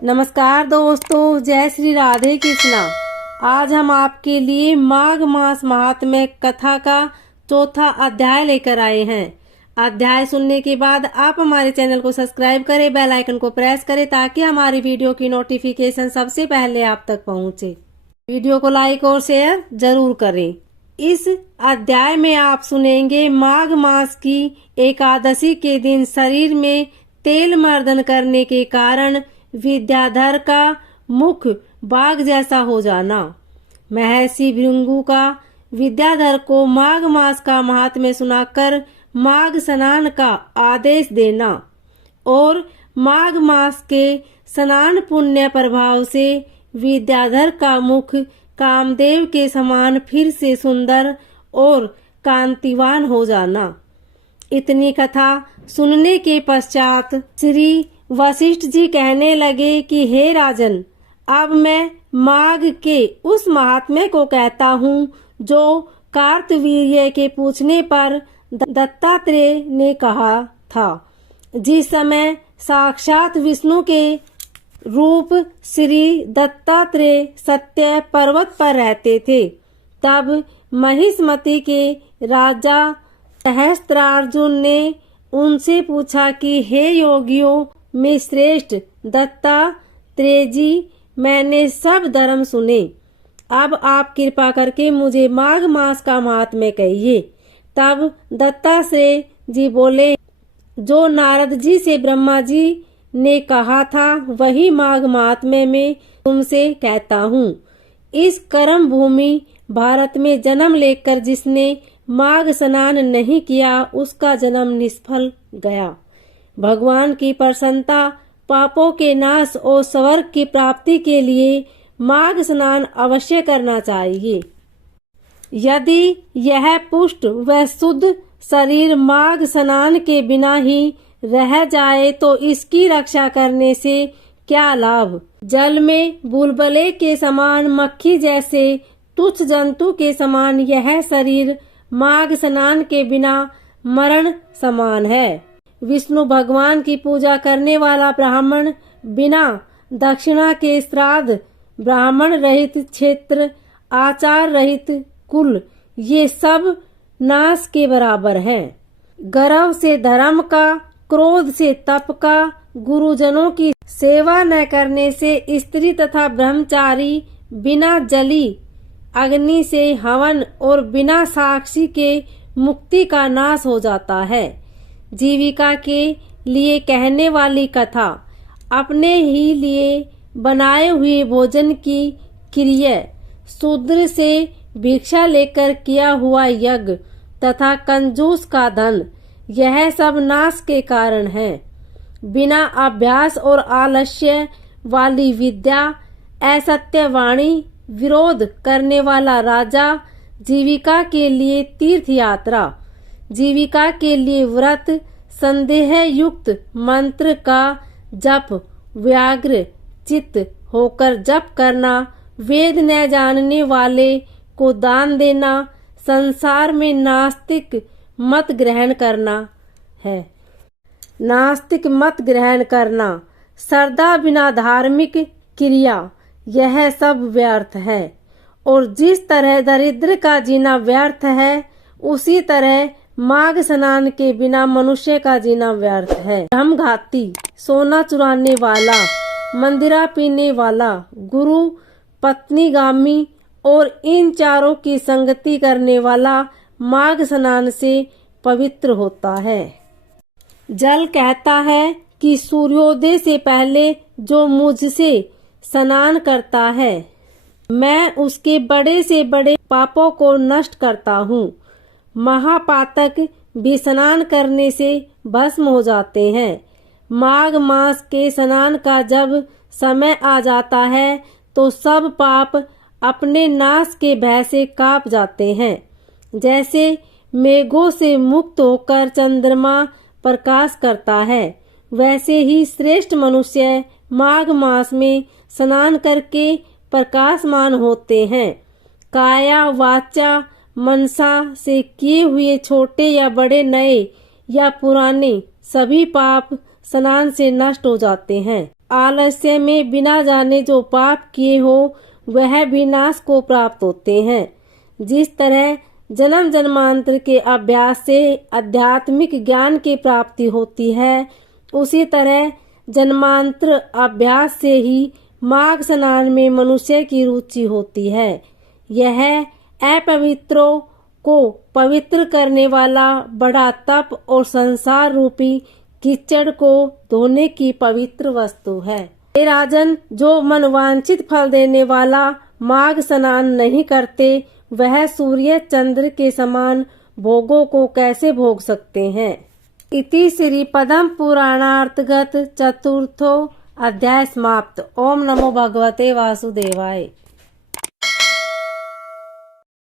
नमस्कार दोस्तों, जय श्री राधे कृष्णा। आज हम आपके लिए माघ मास महात्म्य कथा का चौथा अध्याय लेकर आए हैं। अध्याय सुनने के बाद आप हमारे चैनल को सब्सक्राइब करें, बेल आइकन को प्रेस करें ताकि हमारी वीडियो की नोटिफिकेशन सबसे पहले आप तक पहुंचे। वीडियो को लाइक और शेयर जरूर करें। इस अध्याय में आप सुनेंगे माघ मास की एकादशी के दिन शरीर में तेल मर्दन करने के कारण विद्याधर का मुख बाघ जैसा हो जाना। महर्षि भृगु का विद्याधर को माघ मास का महात्म्य सुनाकर माघ स्नान का आदेश देना और माघ मास के स्नान पुण्य प्रभाव से विद्याधर का मुख कामदेव के समान फिर से सुंदर और कांतिवान हो जाना। इतनी कथा सुनने के पश्चात श्री वशिष्ठ जी कहने लगे कि हे राजन, अब मैं माघ के उस महात्म्य को कहता हूँ जो कार्तवीर्य के पूछने पर दत्तात्रेय ने कहा था। जिस समय साक्षात विष्णु के रूप श्री दत्तात्रेय सत्य पर्वत पर रहते थे, तब महिष्मति के राजा सहस्त्रार्जुन ने उनसे पूछा कि हे योगियों में श्रेष्ठ दत्तात्रेय जी, मैंने सब धर्म सुने, अब आप कृपा करके मुझे माघ मास का महात्म्य कहिए। तब दत्तात्रेय जी बोले, जो नारद जी से ब्रह्मा जी ने कहा था वही माघ महात्म्य में तुमसे कहता हूँ। इस कर्म भूमि भारत में जन्म लेकर जिसने माघ स्नान नहीं किया उसका जन्म निष्फल गया। भगवान की प्रसन्नता, पापों के नाश और स्वर्ग की प्राप्ति के लिए माघ स्नान अवश्य करना चाहिए। यदि यह पुष्ट व शुद्ध शरीर माघ स्नान के बिना ही रह जाए तो इसकी रक्षा करने से क्या लाभ। जल में बुलबुले के समान, मक्खी जैसे तुच्छ जंतु के समान यह शरीर माघ स्नान के बिना मरण समान है। विष्णु भगवान की पूजा करने वाला ब्राह्मण बिना दक्षिणा के श्राद्ध, ब्राह्मण रहित क्षेत्र, आचार रहित कुल, ये सब नाश के बराबर हैं। गर्व से धर्म का, क्रोध से तप का, गुरुजनों की सेवा न करने से स्त्री तथा ब्रह्मचारी, बिना जली अग्नि से हवन और बिना साक्षी के मुक्ति का नाश हो जाता है। जीविका के लिए कहने वाली कथा, अपने ही लिए बनाए हुए भोजन की क्रिया, शूद्र से भिक्षा लेकर किया हुआ यज्ञ तथा कंजूस का धन, यह सब नाश के कारण है। बिना अभ्यास और आलस्य वाली विद्या, असत्य वाणी, विरोध करने वाला राजा, जीविका के लिए तीर्थ यात्रा, जीविका के लिए व्रत, संदेह युक्त मंत्र का जप, व्याग्र चित्त होकर जप करना, वेद न जानने वाले को दान देना, संसार में नास्तिक मत ग्रहण करना है। नास्तिक मत ग्रहण करना, श्रद्धा बिना धार्मिक क्रिया, यह सब व्यर्थ है। और जिस तरह दरिद्र का जीना व्यर्थ है, उसी तरह माघ स्नान के बिना मनुष्य का जीना व्यर्थ है। ब्रह्मघाती, सोना चुराने वाला, मंदिरा पीने वाला, गुरु पत्नीगामी और इन चारों की संगति करने वाला माघ स्नान से पवित्र होता है। जल कहता है कि सूर्योदय से पहले जो मुझसे स्नान करता है, मैं उसके बड़े से बड़े पापों को नष्ट करता हूँ। महापातक भी स्नान करने से भस्म हो जाते हैं। माघ मास के स्नान का जब समय आ जाता है तो सब पाप अपने नाश के भय से कांप जाते हैं। जैसे मेघों से मुक्त होकर चंद्रमा प्रकाश करता है, वैसे ही श्रेष्ठ मनुष्य माघ मास में स्नान करके प्रकाशमान होते हैं। काया वाचा मनसा से किए हुए छोटे या बड़े, नए या पुराने सभी पाप स्नान से नष्ट हो जाते हैं। आलस्य में बिना जाने जो पाप किए हो वह विनाश को प्राप्त होते हैं। जिस तरह जन्म जन्मांतर के अभ्यास से आध्यात्मिक ज्ञान की प्राप्ति होती है, उसी तरह जन्मांतर अभ्यास से ही माघ स्नान में मनुष्य की रुचि होती है। यह अपवित्रों को पवित्र करने वाला बड़ा तप और संसार रूपी कीचड़ को धोने की पवित्र वस्तु है। हे राजन, जो मनवांछित फल देने वाला माघ स्नान नहीं करते, वह सूर्य चंद्र के समान भोगों को कैसे भोग सकते हैं। इति श्री पद्म पुराणार्तगत चतुर्थो अध्याय समाप्त। ओम नमो भगवते वासुदेवाय।